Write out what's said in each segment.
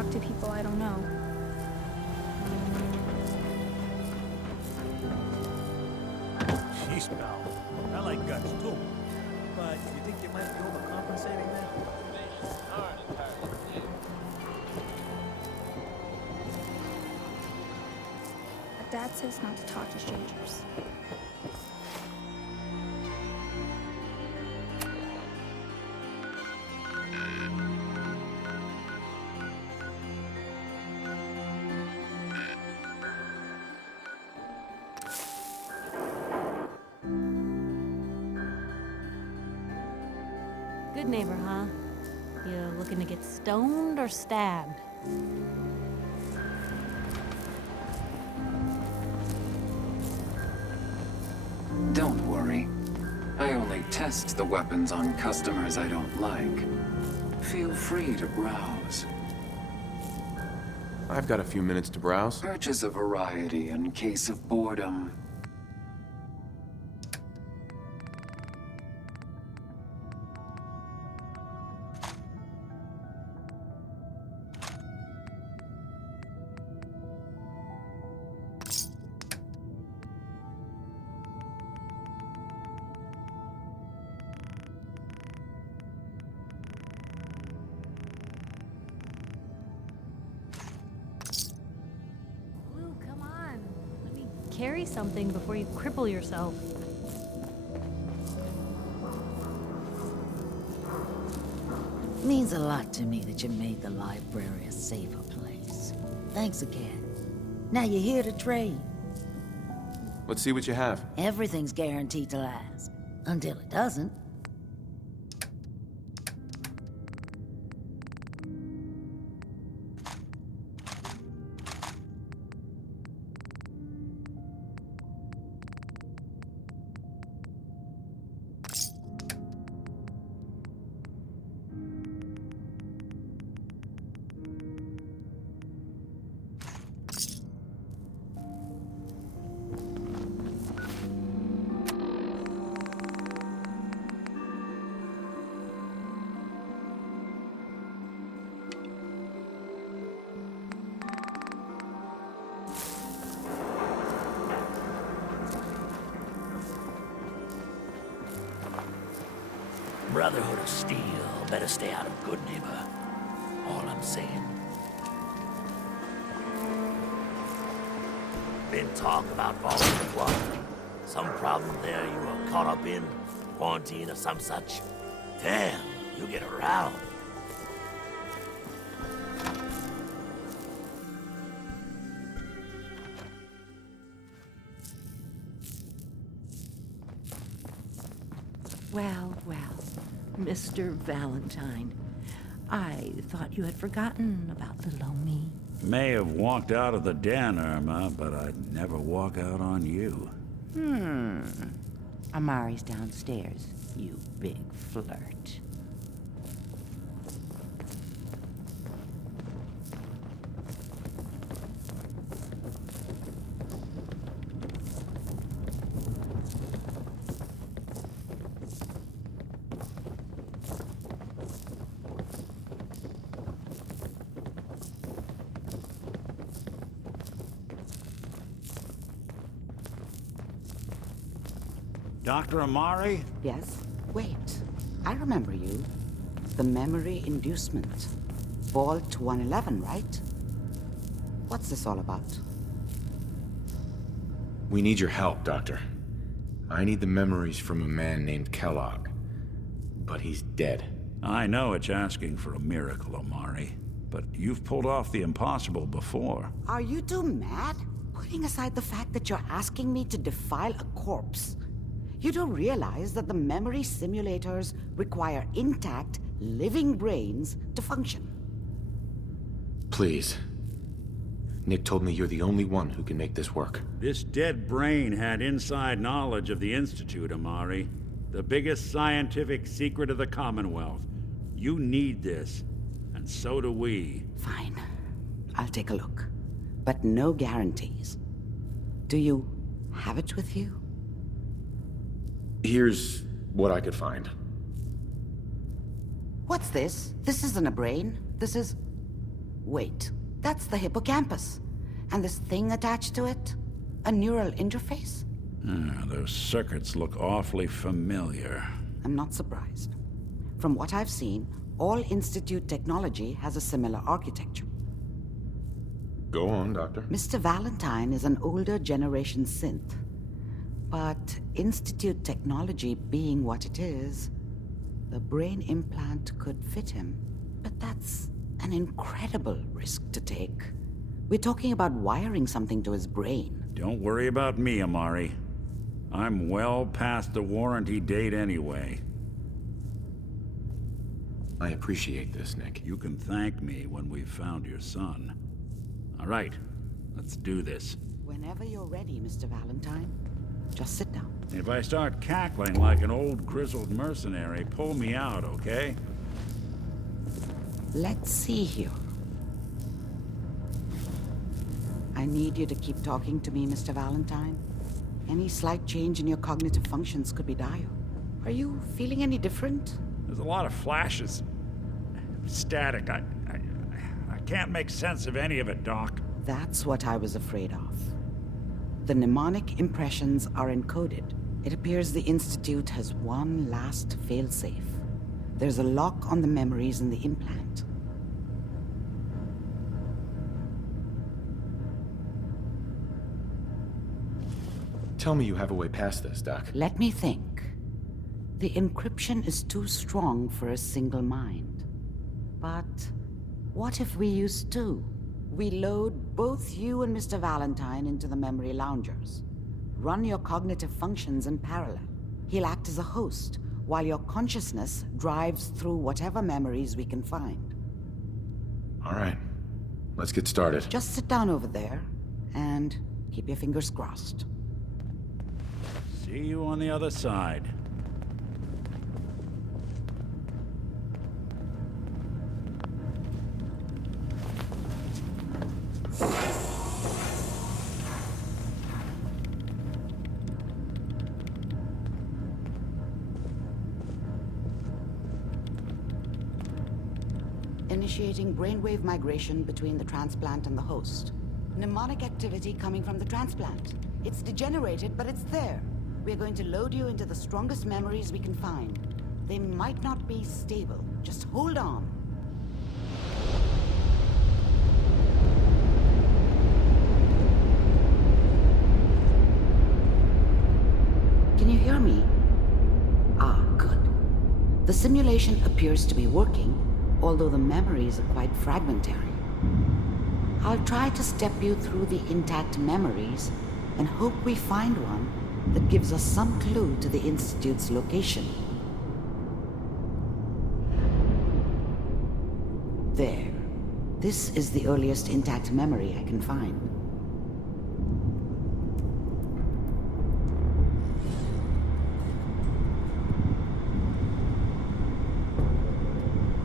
talk to people I don't know. Jeez, pal. I like guts too. But you think you might be overcompensating there? But Dad says not to talk to strangers. Good neighbor, huh? You looking to get stoned or stabbed? Don't worry. I only test the weapons on customers I don't like. Feel free to browse. I've got a few minutes to browse. Purchase a variety in case of boredom. Blue, come on. Let me carry something before you cripple yourself. Means a lot to me that you made the library a safer place. Thanks again. Now you're here to trade. Let's see what you have. Everything's guaranteed to last. Until it doesn't. Brotherhood of Steel better stay out of Good Neighbor. All I'm saying. Been talk about Volume 1. Some problem there you were caught up in? Quarantine or some such? Damn, you get around. Well, well, Mr. Valentine. I thought you had forgotten about little old me. May have walked out of the den, Irma, but I'd never walk out on you. Amari's downstairs, you big flirt. Dr. Amari? Yes? Wait. I remember you. The memory inducement. Vault 111, right? What's this all about? We need your help, Doctor. I need the memories from a man named Kellogg. But he's dead. I know it's asking for a miracle, Amari, but you've pulled off the impossible before. Are you two mad? Putting aside the fact that you're asking me to defile a corpse, you do realize that the memory simulators require intact, living brains to function. Please. Nick told me you're the only one who can make this work. This dead brain had inside knowledge of the Institute, Amari. The biggest scientific secret of the Commonwealth. You need this, and so do we. Fine. I'll take a look. But no guarantees. Do you have it with you? Here's what I could find. What's this? This isn't a brain. This is... Wait, that's the hippocampus. And this thing attached to it? A neural interface? Those circuits look awfully familiar. I'm not surprised. From what I've seen, all Institute technology has a similar architecture. Go on, Doctor. Mr. Valentine is an older generation synth. But Institute technology being what it is, the brain implant could fit him. But that's an incredible risk to take. We're talking about wiring something to his brain. Don't worry about me, Amari. I'm well past the warranty date anyway. I appreciate this, Nick. You can thank me when we've found your son. All right, let's do this. Whenever you're ready, Mr. Valentine, just sit down. If I start cackling like an old grizzled mercenary, pull me out, okay? Let's see here. I need you to keep talking to me, Mr. Valentine. Any slight change in your cognitive functions could be dire. Are you feeling any different? There's a lot of flashes. Static. I can't make sense of any of it, Doc. That's what I was afraid of. The mnemonic impressions are encoded. It appears the Institute has one last failsafe. There's a lock on the memories in the implant. Tell me you have a way past this, Doc. Let me think. The encryption is too strong for a single mind. But what if we use two? We load both you and Mr. Valentine into the memory loungers. Run your cognitive functions in parallel. He'll act as a host, while your consciousness drives through whatever memories we can find. All right. Let's get started. Just sit down over there, and keep your fingers crossed. See you on the other side. Initiating brainwave migration between the transplant and the host. Mnemonic activity coming from the transplant. It's degenerated, but it's there. We're going to load you into the strongest memories we can find. They might not be stable. Just hold on. Can you hear me? Ah, good. The simulation appears to be working, although the memories are quite fragmentary. I'll try to step you through the intact memories and hope we find one that gives us some clue to the Institute's location. There. This is the earliest intact memory I can find.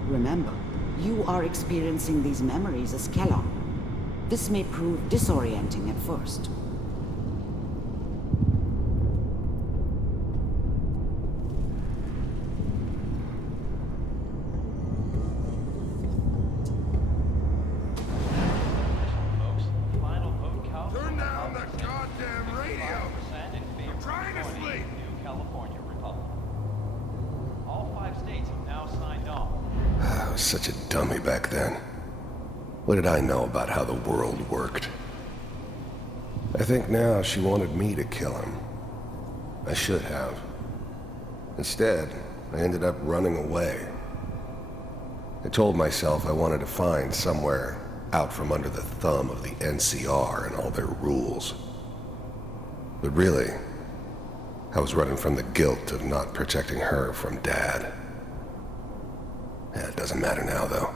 Remember, you are experiencing these memories as Kellogg. This may prove disorienting at first. Turn down the goddamn radio! I'm trying to sleep! New California Republic. All 5 states have now signed on. I was such a dummy back then. What did I know about how the world worked? I think now she wanted me to kill him. I should have. Instead, I ended up running away. I told myself I wanted to find somewhere out from under the thumb of the NCR and all their rules. But really, I was running from the guilt of not protecting her from Dad. It doesn't matter now, though.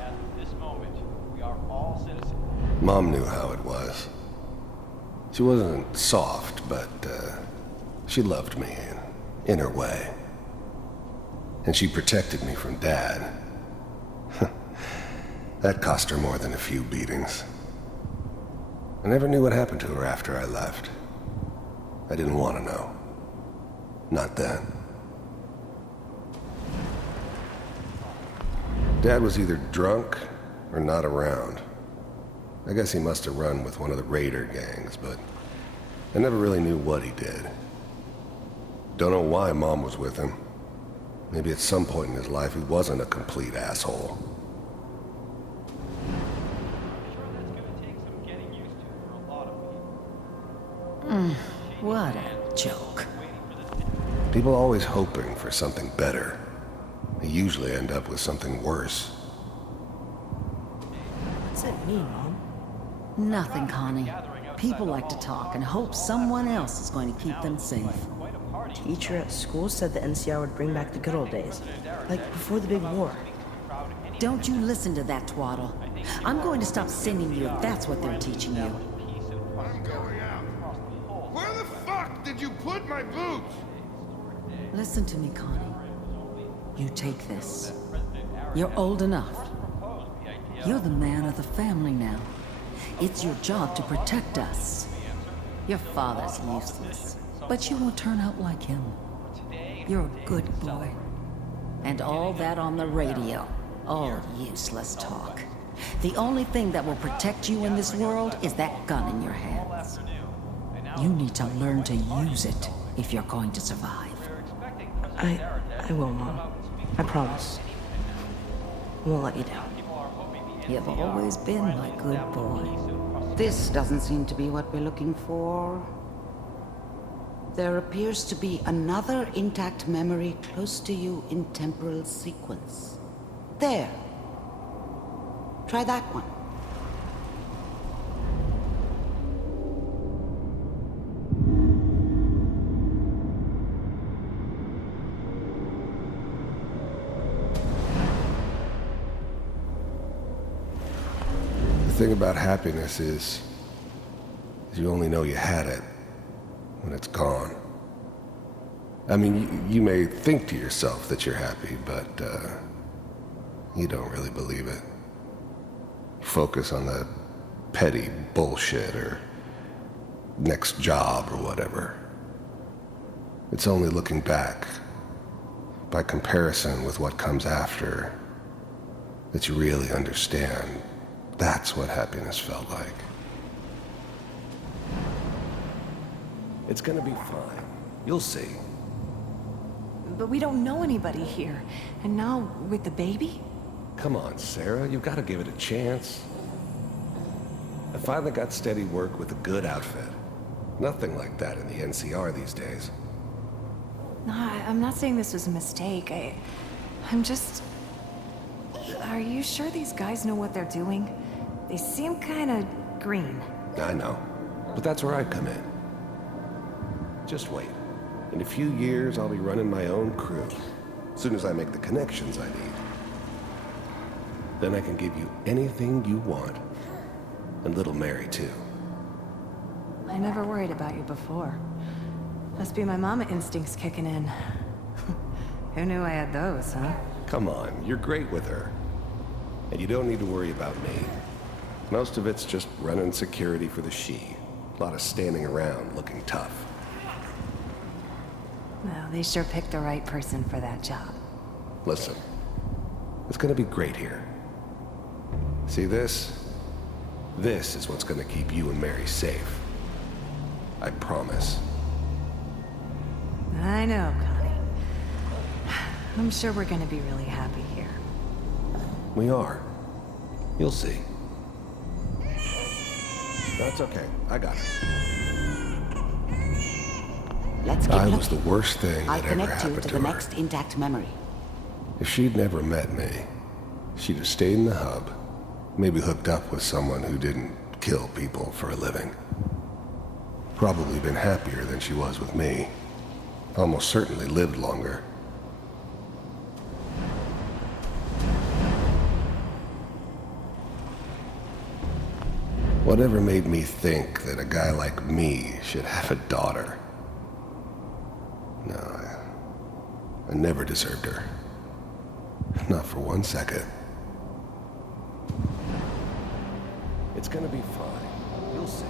At this moment, we are all citizens. Mom knew how it was. She wasn't soft, but she loved me in her way. And she protected me from Dad. That cost her more than a few beatings. I never knew what happened to her after I left. I didn't want to know. Not then. Dad was either drunk or not around. I guess he must have run with one of the raider gangs, but I never really knew what he did. Don't know why Mom was with him. Maybe at some point in his life he wasn't a complete asshole. What a joke. People always hoping for something better. They usually end up with something worse. What's it mean, Mom? Nothing, Connie. People like to talk and hope someone else is going to keep them safe. Teacher at school said the NCR would bring back the good old days, like before the big war. Don't you listen to that twaddle. I'm going to stop singing you if that's what they're teaching you. I'm going out. Where the fuck did you put my boots? Listen to me, Connie. You take this. You're old enough. You're the man of the family now. It's your job to protect us. Your father's useless, but you won't turn out like him. You're a good boy. And all that on the radio, all useless talk. The only thing that will protect you in this world is that gun in your hands. You need to learn to use it if you're going to survive. I will, Mom. I promise. I won't let you down. You've always been my good boy. This doesn't seem to be what we're looking for. There appears to be another intact memory close to you in temporal sequence. There. Try that one. The thing about happiness is you only know you had it when it's gone. I mean, you may think to yourself that you're happy, but you don't really believe it. You focus on the petty bullshit or next job or whatever. It's only looking back, by comparison with what comes after, that you really understand. That's what happiness felt like. It's gonna be fine. You'll see. But we don't know anybody here. And now, with the baby? Come on, Sarah. You've got to give it a chance. I finally got steady work with a good outfit. Nothing like that in the NCR these days. No, I'm not saying this was a mistake. I'm just... Are you sure these guys know what they're doing? They seem kind of green. I know. But that's where I come in. Just wait. In a few years, I'll be running my own crew. As soon as I make the connections I need. Then I can give you anything you want. And little Mary, too. I never worried about you before. Must be my mama instincts kicking in. Who knew I had those, huh? Come on, you're great with her. And you don't need to worry about me. Most of it's just running security for the she. A lot of standing around looking tough. Well, they sure picked the right person for that job. Listen, it's gonna be great here. See this? This is what's gonna keep you and Mary safe. I promise. I know, Connie. I'm sure we're gonna be really happy here. We are. You'll see. That's okay. I got it. Let's get I was the worst thing I'll that ever connect you happened to to the her. next intact memory. If she'd never met me, she'd have stayed in the hub, maybe hooked up with someone who didn't kill people for a living. Probably been happier than she was with me. Almost certainly lived longer. Whatever made me think that a guy like me should have a daughter? No, I never deserved her. Not for 1 second. It's gonna be fine. You'll see.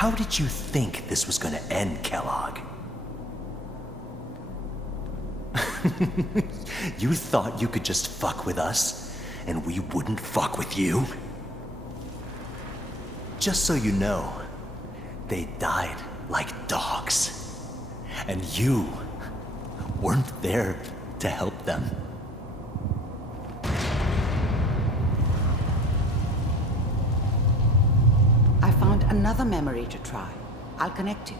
How did you think this was gonna end, Kellogg? You thought you could just fuck with us, and we wouldn't fuck with you? Just so you know, they died like dogs. And you weren't there to help them. I found another memory to try. I'll connect you.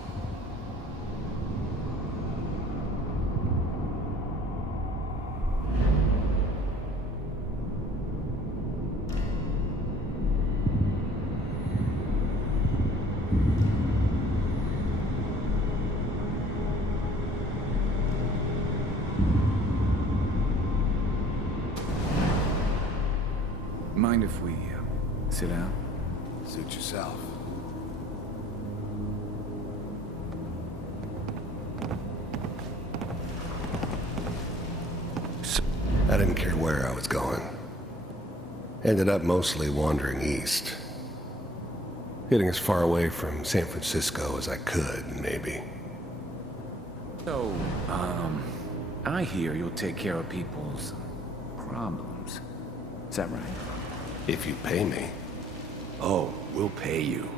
Mind if we sit down? Suit yourself. I didn't care where I was going. Ended up mostly wandering east. Getting as far away from San Francisco as I could, maybe. So, I hear you'll take care of people's problems. Is that right? If you pay me. Oh, we'll pay you.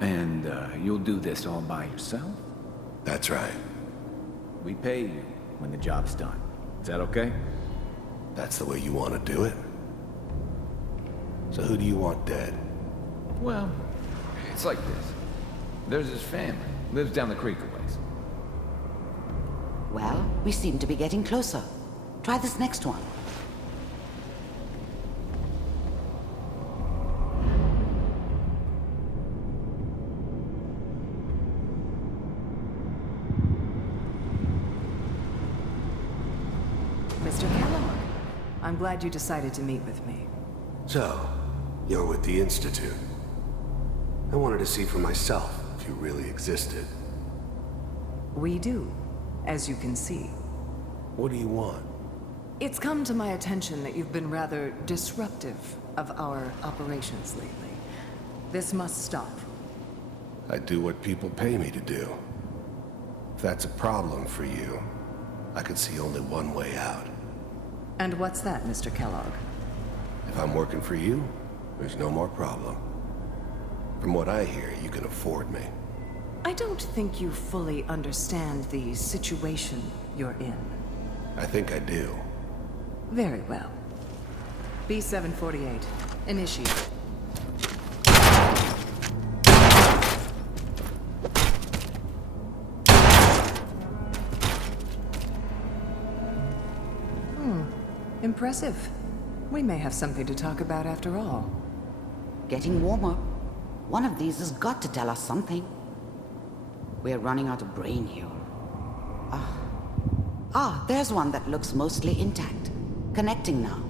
And, you'll do this all by yourself? That's right. We pay you when the job's done. Is that okay? That's the way you want to do it? So who do you want dead? Well, it's like this. There's his family. Lives down the creek a ways. Well, we seem to be getting closer. Try this next one. Mr. Kellogg, I'm glad you decided to meet with me. So, you're with the Institute. I wanted to see for myself if you really existed. We do, as you can see. What do you want? It's come to my attention that you've been rather disruptive of our operations lately. This must stop. I do what people pay me to do. If that's a problem for you, I could see only one way out. And what's that, Mr. Kellogg? If I'm working for you, there's no more problem. From what I hear, you can afford me. I don't think you fully understand the situation you're in. I think I do. Very well. B-748, initiate. Impressive. We may have something to talk about after all. Getting warmer. One of these has got to tell us something. We're running out of brain here. There's one that looks mostly intact. Connecting now.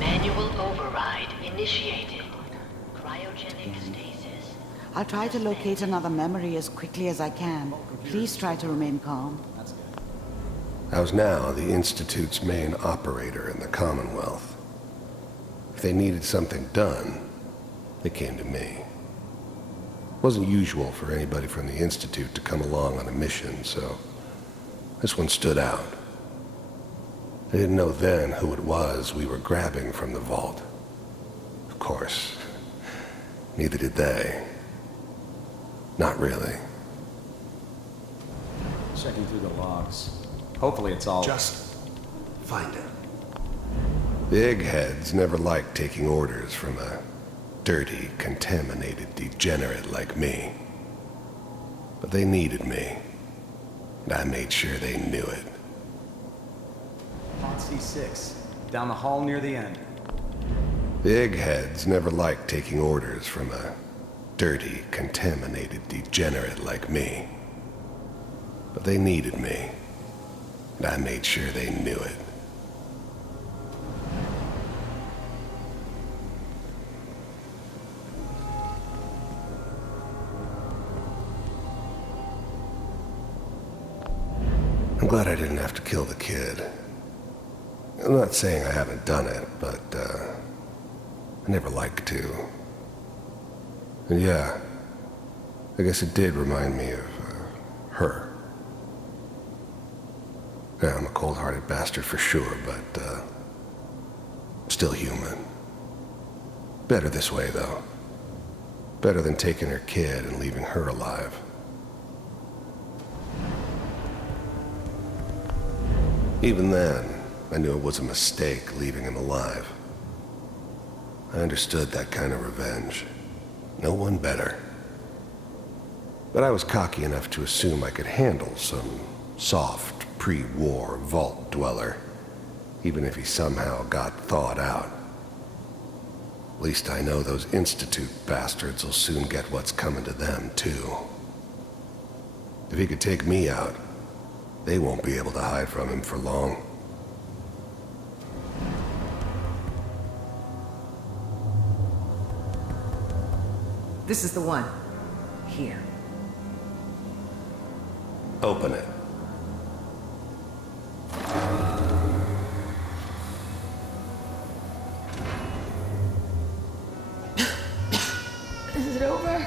Manual override initiated. Cryogenic stasis. I'll try to locate another memory as quickly as I can. Please try to remain calm. I was now the Institute's main operator in the Commonwealth. If they needed something done, they came to me. It wasn't usual for anybody from the Institute to come along on a mission, so this one stood out. I didn't know then who it was we were grabbing from the vault. Of course, neither did they. Not really. Checking through the logs. Hopefully it's all... Just find it. The eggheads never liked taking orders from a dirty, contaminated degenerate like me. But they needed me, and I made sure they knew it. On C6, down the hall near the end. The eggheads never liked taking orders from a dirty, contaminated degenerate like me. But they needed me, and I made sure they knew it. I'm glad I didn't have to kill the kid. I'm not saying I haven't done it, but, I never liked to. And yeah, I guess it did remind me of her. Yeah, I'm a cold-hearted bastard for sure, but still human. Better this way, though. Better than taking her kid and leaving her alive. Even then, I knew it was a mistake leaving him alive. I understood that kind of revenge. No one better. But I was cocky enough to assume I could handle some soft, pre-war vault dweller, even if he somehow got thawed out. At least I know those Institute bastards will soon get what's coming to them, too. If he could take me out, they won't be able to hide from him for long. This is the one. Here. Open it. Is it over?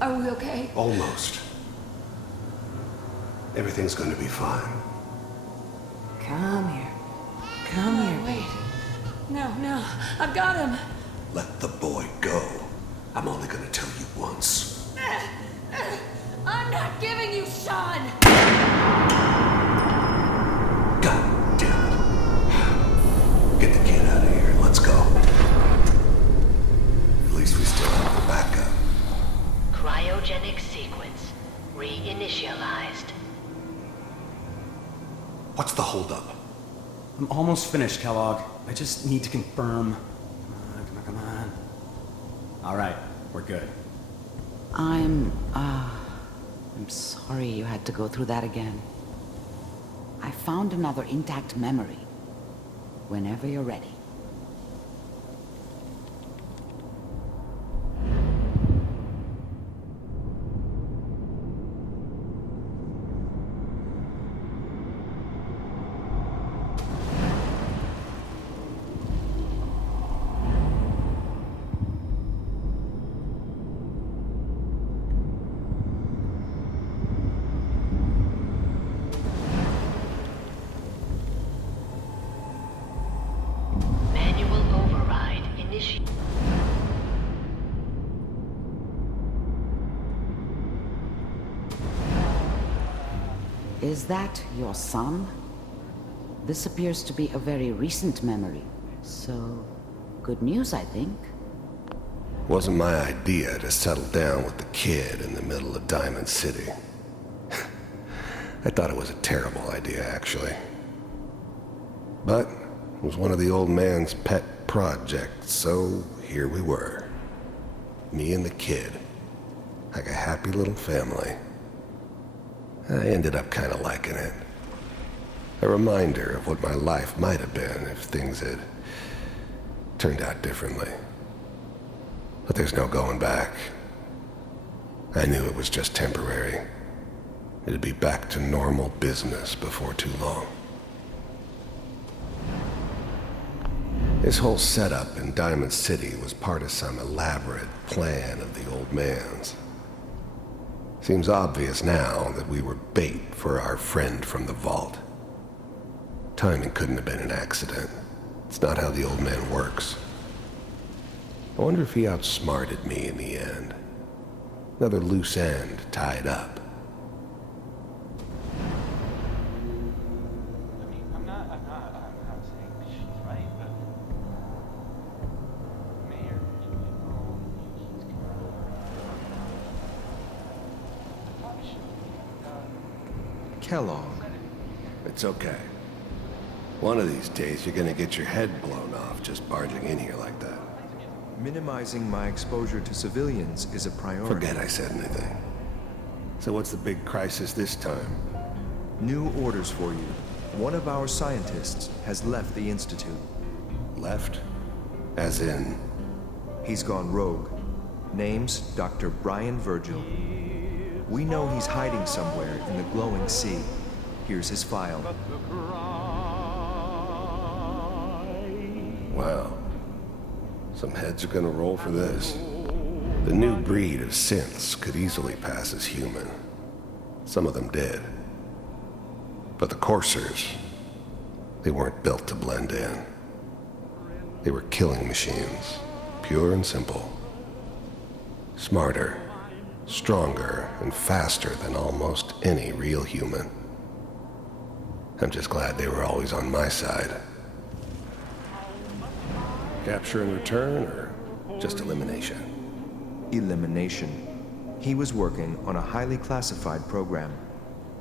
Are we okay? Almost. Everything's gonna be fine. Come here. Come here. Wait. No. I've got him. Let the boy go. I'm only gonna tell you once. I'm not giving you Sean! God damn it. Get the kid out of here and let's go. At least we still have the backup. Cryogenic sequence reinitialized. What's the holdup? I'm almost finished, Kellogg. I just need to confirm. Come on. All right, we're good. I'm sorry you had to go through that again. I found another intact memory. Whenever you're ready. Is that your son? This appears to be a very recent memory, so good news, I think. Wasn't my idea to settle down with the kid in the middle of Diamond City. I thought it was a terrible idea, actually. But it was one of the old man's pet projects, so here we were. Me and the kid. Like a happy little family. I ended up kind of liking it. A reminder of what my life might have been if things had turned out differently. But there's no going back. I knew it was just temporary. It'd be back to normal business before too long. This whole setup in Diamond City was part of some elaborate plan of the old man's. Seems obvious now that we were bait for our friend from the vault. Timing couldn't have been an accident. It's not how the old man works. I wonder if he outsmarted me in the end. Another loose end tied up. I'm not saying she's right, but Mayor, Kellogg. It's okay. One of these days you're gonna get your head blown off just barging in here like that. Minimizing my exposure to civilians is a priority. Forget I said anything. So what's the big crisis this time? New orders for you. One of our scientists has left the Institute. Left? As in? He's gone rogue. Name's Dr. Brian Virgil. We know he's hiding somewhere in the glowing sea. Here's his file. Some heads are gonna roll for this. The new breed of synths could easily pass as human. Some of them did. But the coursers, they weren't built to blend in. They were killing machines, pure and simple. Smarter, stronger, and faster than almost any real human. I'm just glad they were always on my side. Capture and return, or just elimination? Elimination. He was working on a highly classified program.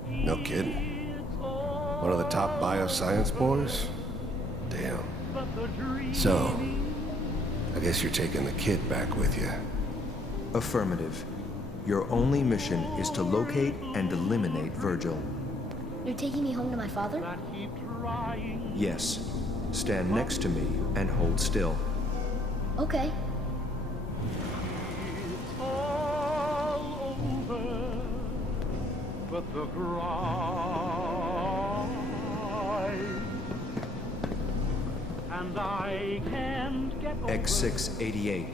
No kidding. One of the top bioscience boys? Damn. So, I guess you're taking the kid back with you. Affirmative. Your only mission is to locate and eliminate Virgil. You're taking me home to my father? Yes. Stand next to me and hold still. Okay. But the and I can't get X688,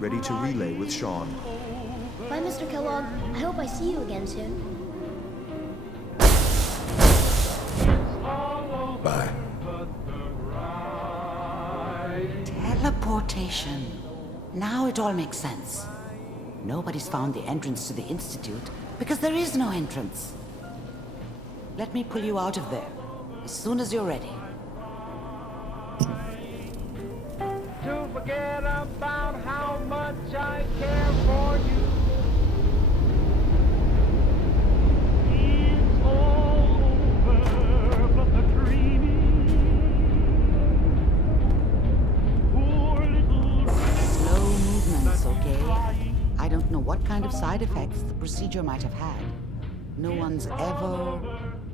ready to relay with Sean. Bye, Mr. Kellogg. I hope I see you again soon. Bye. Teleportation. Now it all makes sense. Nobody's found the entrance to the Institute because there is no entrance. Let me pull you out of there as soon as you're ready. to forget about how much I care for you. It's all over, but the dreaming. Poor little Slow movements, okay? I don't know what kind of side effects the procedure might have had. No one's ever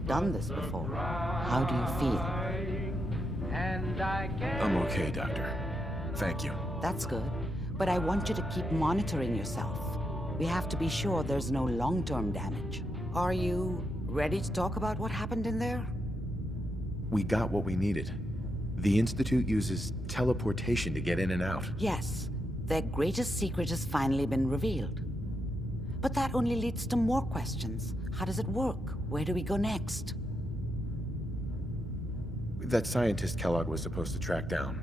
done this before. How do you feel? I'm okay, Doctor. Thank you. That's good. But I want you to keep monitoring yourself. We have to be sure there's no long-term damage. Are you ready to talk about what happened in there? We got what we needed. The Institute uses teleportation to get in and out. Yes. Their greatest secret has finally been revealed. But that only leads to more questions. How does it work? Where do we go next? That scientist Kellogg was supposed to track down.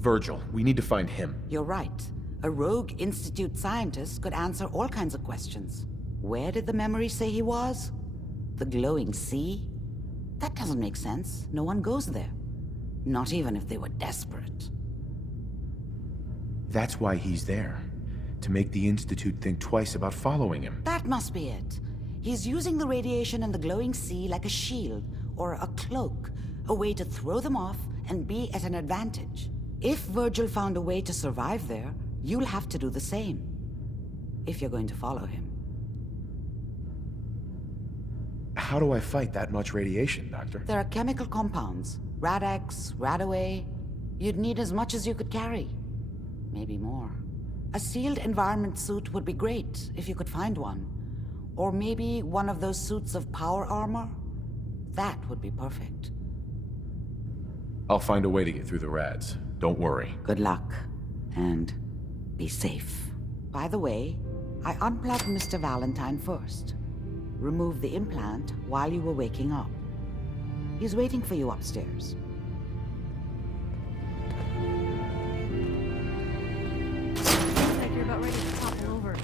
Virgil, we need to find him. You're right. A rogue Institute scientist could answer all kinds of questions. Where did the memory say he was? The glowing sea? That doesn't make sense. No one goes there. Not even if they were desperate. That's why he's there. To make the Institute think twice about following him. That must be it. He's using the radiation in the glowing sea like a shield or a cloak, a way to throw them off and be at an advantage. If Virgil found a way to survive there, you'll have to do the same. If you're going to follow him. How do I fight that much radiation, Doctor? There are chemical compounds. Rad-X, Radaway. You'd need as much as you could carry. Maybe more. A sealed environment suit would be great, if you could find one. Or maybe one of those suits of power armor? That would be perfect. I'll find a way to get through the rads. Don't worry. Good luck. And be safe. By the way, I unplugged Mr. Valentine first. Removed the implant while you were waking up. He's waiting for you upstairs. Looks like you're about ready to topple over.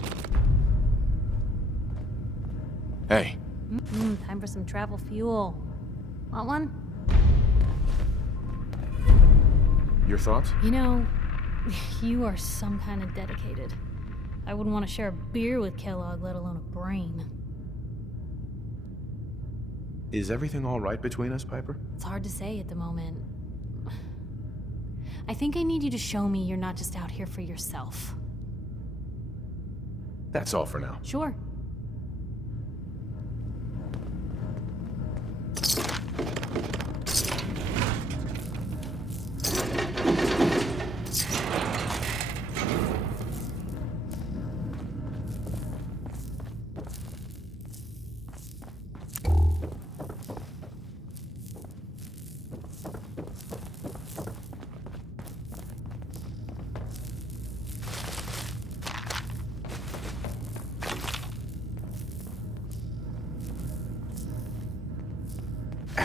Hey. Time for some travel fuel. Want one? Your thoughts? You know, you are some kind of dedicated. I wouldn't want to share a beer with Kellogg, let alone a brain. Is everything all right between us, Piper? It's hard to say at the moment. I think I need you to show me you're not just out here for yourself. That's all for now. Sure.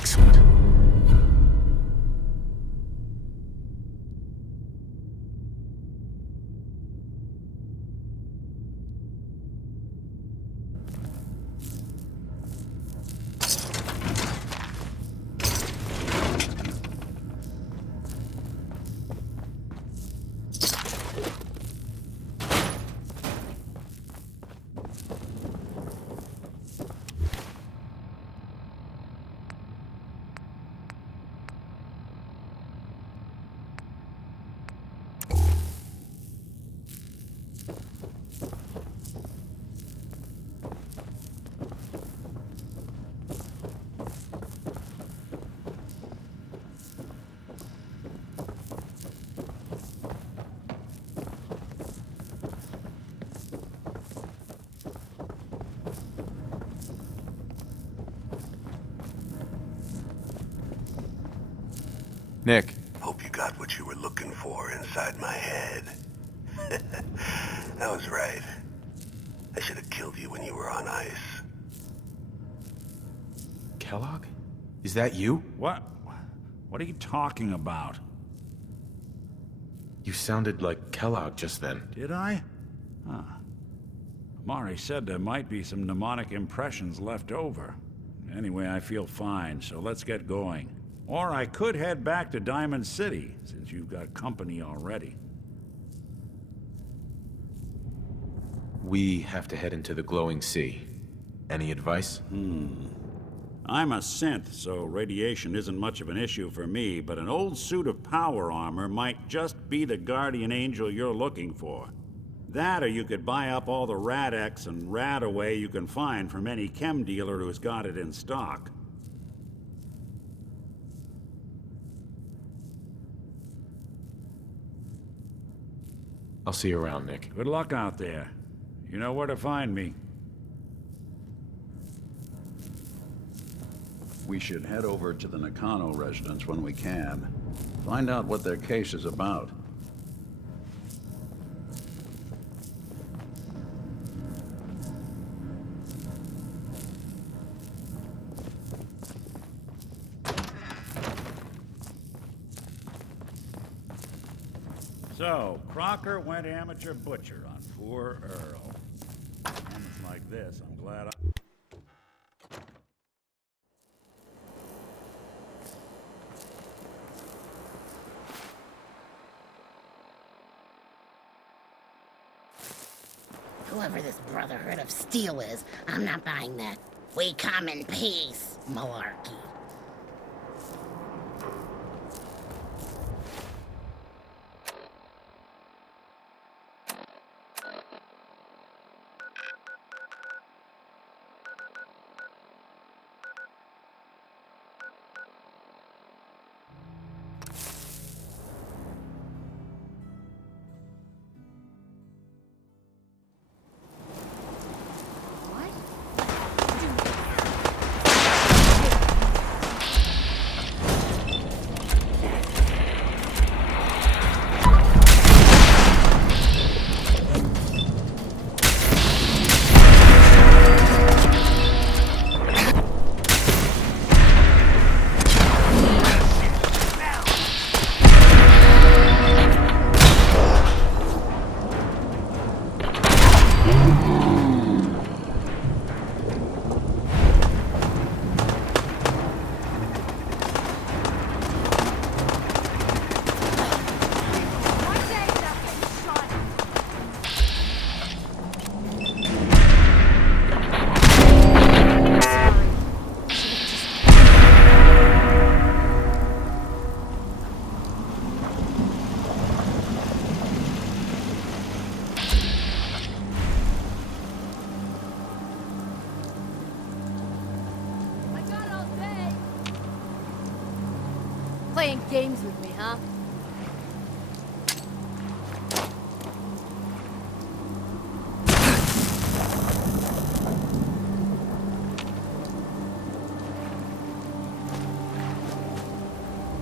Excellent. Nick. Hope you got what you were looking for inside my head. I was right. I should have killed you when you were on ice. Kellogg? Is that you? What? What are you talking about? You sounded like Kellogg just then. Did I? Huh. Amari said there might be some mnemonic impressions left over. Anyway, I feel fine, so let's get going. Or I could head back to Diamond City, since you've got company already. We have to head into the glowing sea. Any advice? I'm a synth, so radiation isn't much of an issue for me, but an old suit of power armor might just be the guardian angel you're looking for. That, or you could buy up all the Rad-X and Rad-Away you can find from any chem dealer who's got it in stock. I'll see you around, Nick. Good luck out there. You know where to find me. We should head over to the Nakano residence when we can. Find out what their case is about. So, Crocker went amateur butcher on poor Earl. Moments like this, I'm glad I... Whoever this Brotherhood of Steel is, I'm not buying that. We come in peace, malarkey. Playing games with me, huh?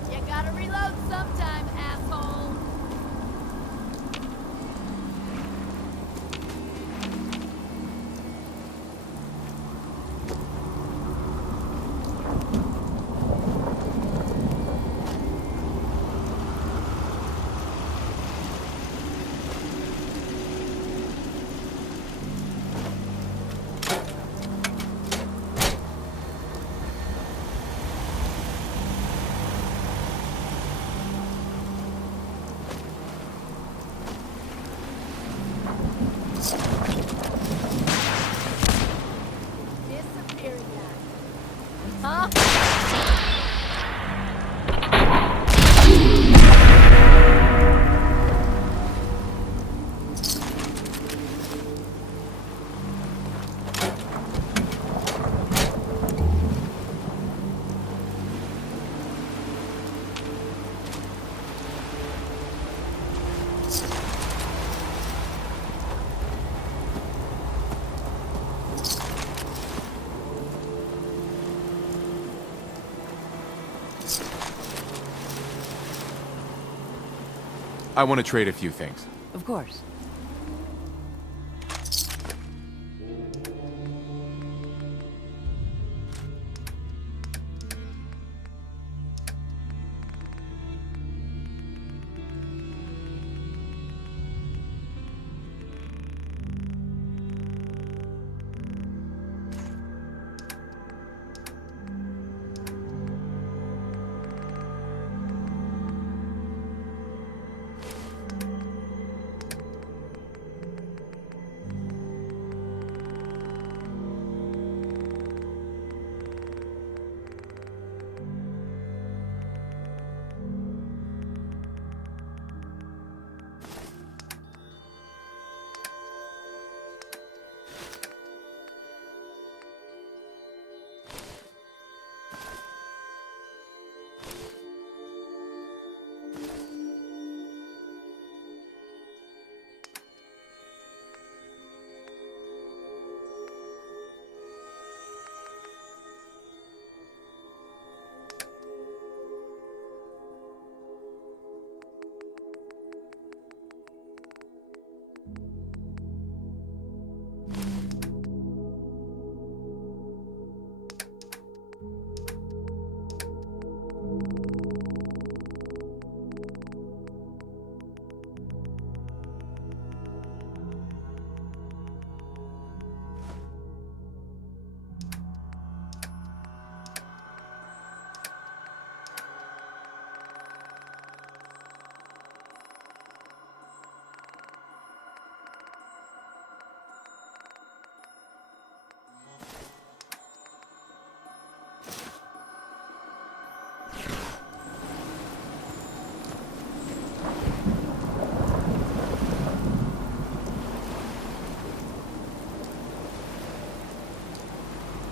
You gotta reload sometime, asshole. I want to trade a few things. Of course.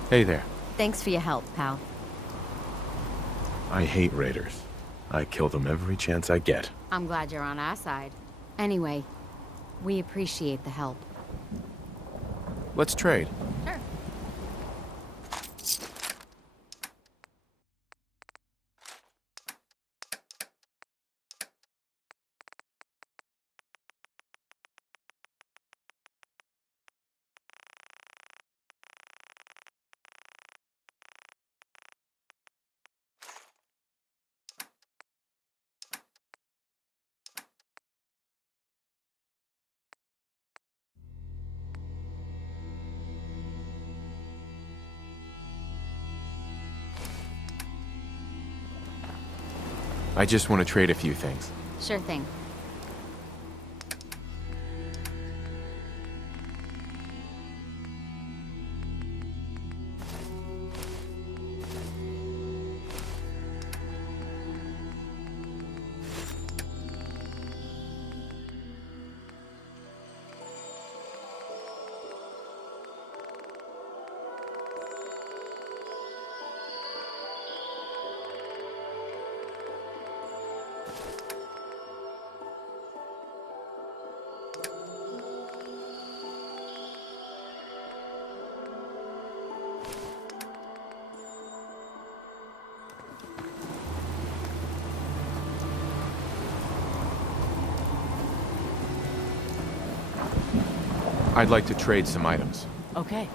Hey there. Thanks for your help, pal. I hate raiders. I kill them every chance I get. I'm glad you're on our side. Anyway, we appreciate the help. Let's trade. Sure. I just want to trade a few things. Sure thing. I'd like to trade some items. Okay.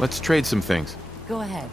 Let's trade some things. Go ahead.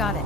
Got it.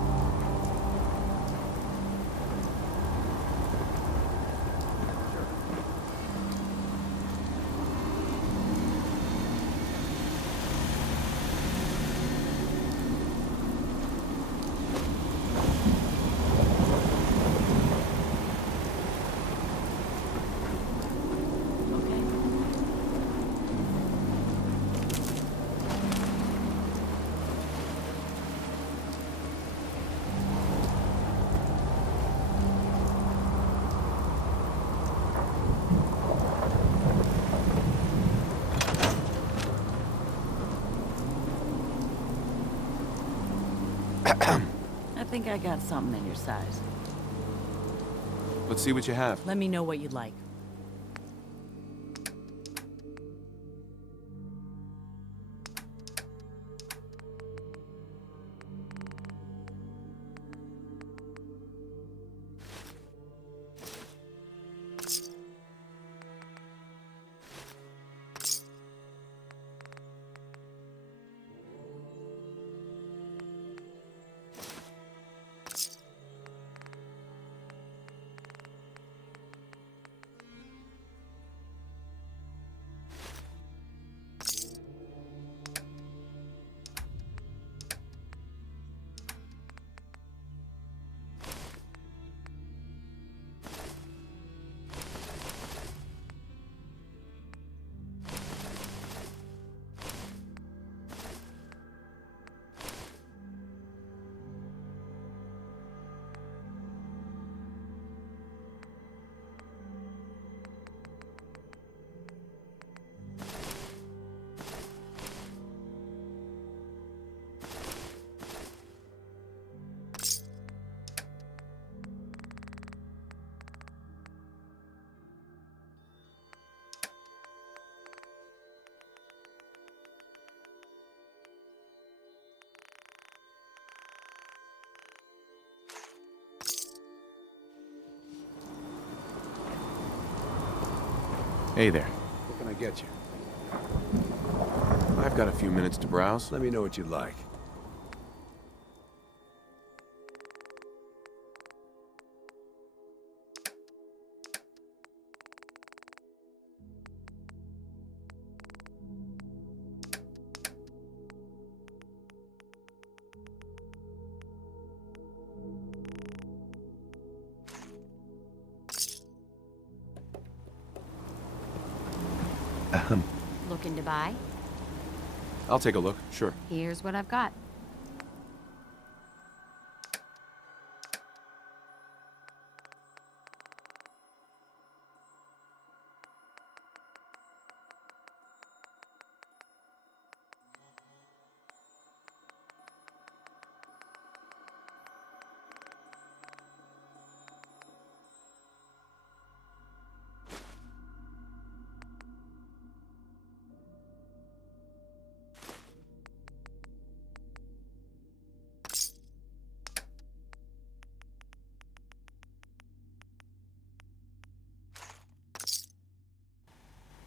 I think I got something in your size. Let's see what you have. Let me know what you'd like. Hey there. What can I get you? I've got a few minutes to browse. Let me know what you like. Looking to buy? I'll take a look, sure. Here's what I've got.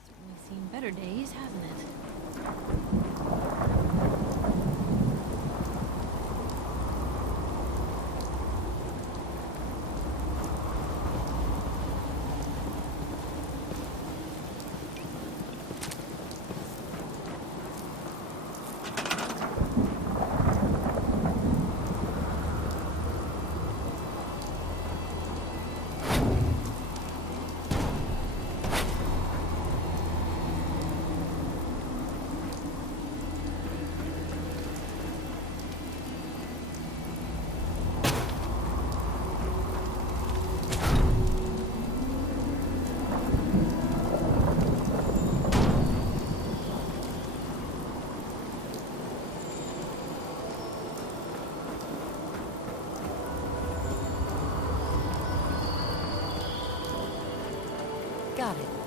Certainly seen better days, hasn't it? Got it.